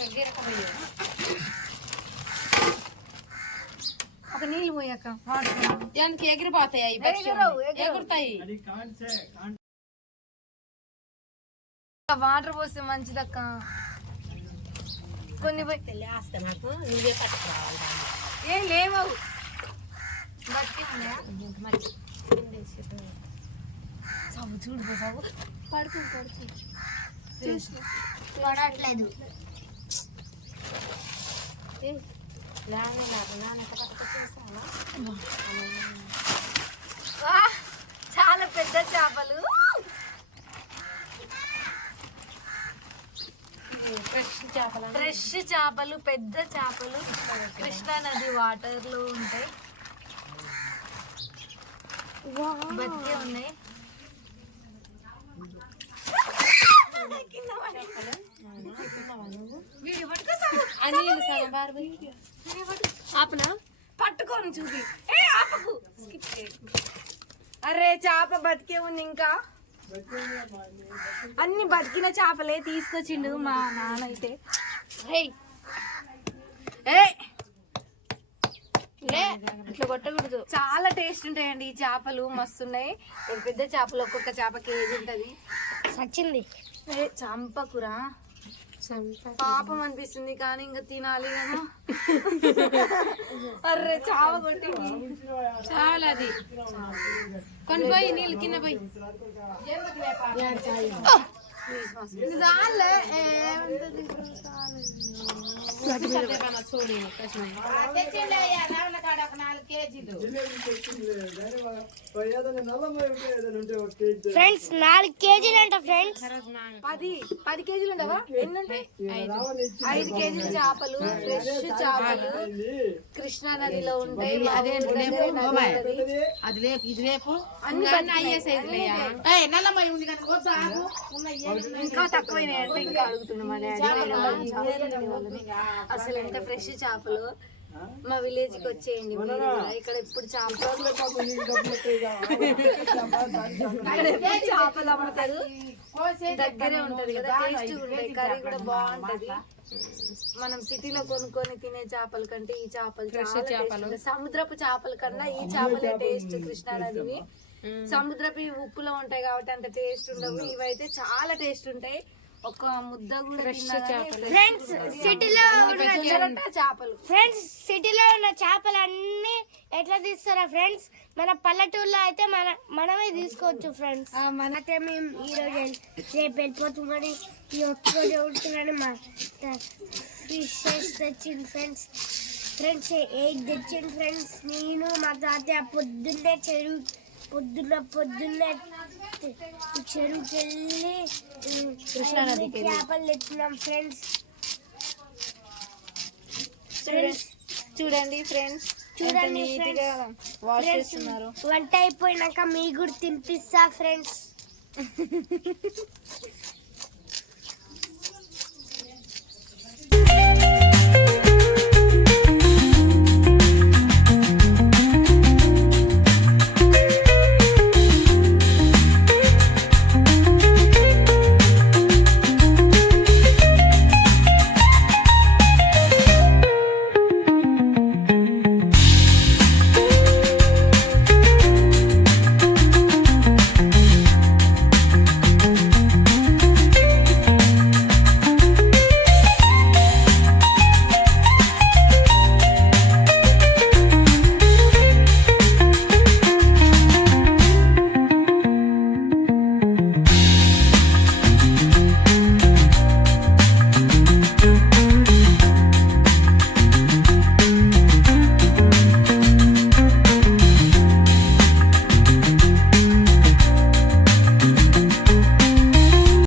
ఒక నీళ్ళు పోయాక వాటర్ ఎందుకు ఎగిరిపోతాయి అవి. ఎగురుతాయి. వాటర్ పోస్తే మంచిదక్క. కొన్ని పోయి లేస్తే నాకు నువ్వే పట్టుకురావాలి ఏం సాగు చూడు పో సాగు పడుకో. పడుకో పడట్లేదు నాకు నాన్న పట్టుకొచ్చేసావా వా, చాలా పెద్ద చేపలు. ఫ్రెష్ చేపలు ఫ్రెష్ చేపలు పెద్ద చేపలు. కృష్ణా నది వాటర్ ఉంటాయి. బతికే ఉన్నాయి. ఆపనా? పట్టుకోని చూపి. ఏ ఆపకు. స్కిప్ అరే చేప బతికే ఉంది ఇంకా. అన్ని బతికిన చేపలే తీసుకొచ్చిండు మా నాన్న అయితే. ఇట్లా కొట్టకూడదు. చాలా టేస్ట్ ఉంటాయండి ఈ చేపలు. మస్తున్నాయి పెద్ద చేపలు ఒక్కొక్క చేప కేజీ ఉంటది. సచ్చింది ఏ చంపకురా. పాపం అనిపిస్తుంది కానీ ఇంకా తినాలి కదా. అర్రే చావ కొట్టి. చాలా అది కొన్ని పోయి నీళ్ళు కింద పోయి. ఫ్రెండ్స్ నాలుగు కేజీలు. అంట ఫ్రెండ్స్ పది పది కేజీలు. ఉండవా ఎన్ని ఉంటాయి ఐదు కేజీల చేపలు ఫ్రెష్ చేపలు. కృష్ణా నదిలో ఉంటాయి అదే. అది లేపు ఇది లేపు ఇంకా తక్కువైనాయి అంటే ఇంకా అడుగుతున్నా అసలు ఎంత ఫ్రెష్ చేపలు. మా విలేజ్కి వచ్చేయండి. ఇక్కడ ఇప్పుడు చేపలు. అమ్ముతారు. దగ్గరే ఉంటది కదా టేస్ట్ ఉంటాయి కర్రీ కూడా బాగుంటది. మనం సిటీలో కొనుక్కొని తినే చేపల కంటే ఈ చేపలు. సముద్రపు చేపల కన్నా ఈ చేపలే టేస్ట్ కృష్ణా నదివి సముద్రపు ఇవి ఉప్పులో ఉంటాయి కాబట్టి అంత టేస్ట్ ఉండవు. ఇవైతే చాలా టేస్ట్ ఉంటాయి. ఒక ముద్ద కూడా ఫ్రెండ్స్ సిటీలో ఉన్న చేపలు. ఫ్రెండ్స్ సిటీలో ఉన్న చేపలన్నీ ఎట్లా తీస్తారా ఫ్రెండ్స్ మన పల్లెటూరులో అయితే మన మనమే తీసుకోవచ్చు ఫ్రెండ్స్ మనకే మేము ఈరోజు రేపు వెళ్ళిపోతామని ఈ ఒక్కడే ఉంటుందని మా ఫిషెస్ తెచ్చింది ఫ్రెండ్స్ ఫ్రెండ్స్ ఎయిట్ తెచ్చింది ఫ్రెండ్స్ నేను మా తాతయ్య పొద్దున్నే చెరువు పొద్దున్న పొద్దున్నే చెరువుకి వెళ్ళి చేపలు తెచ్చినాం ఫ్రెండ్స్? చూడండి ఫ్రెండ్స్ చూడండి వాష్ చేస్తున్నారు. వంట అయిపోయినాక మీ కూడా తినిపిస్తా ఫ్రెండ్స్.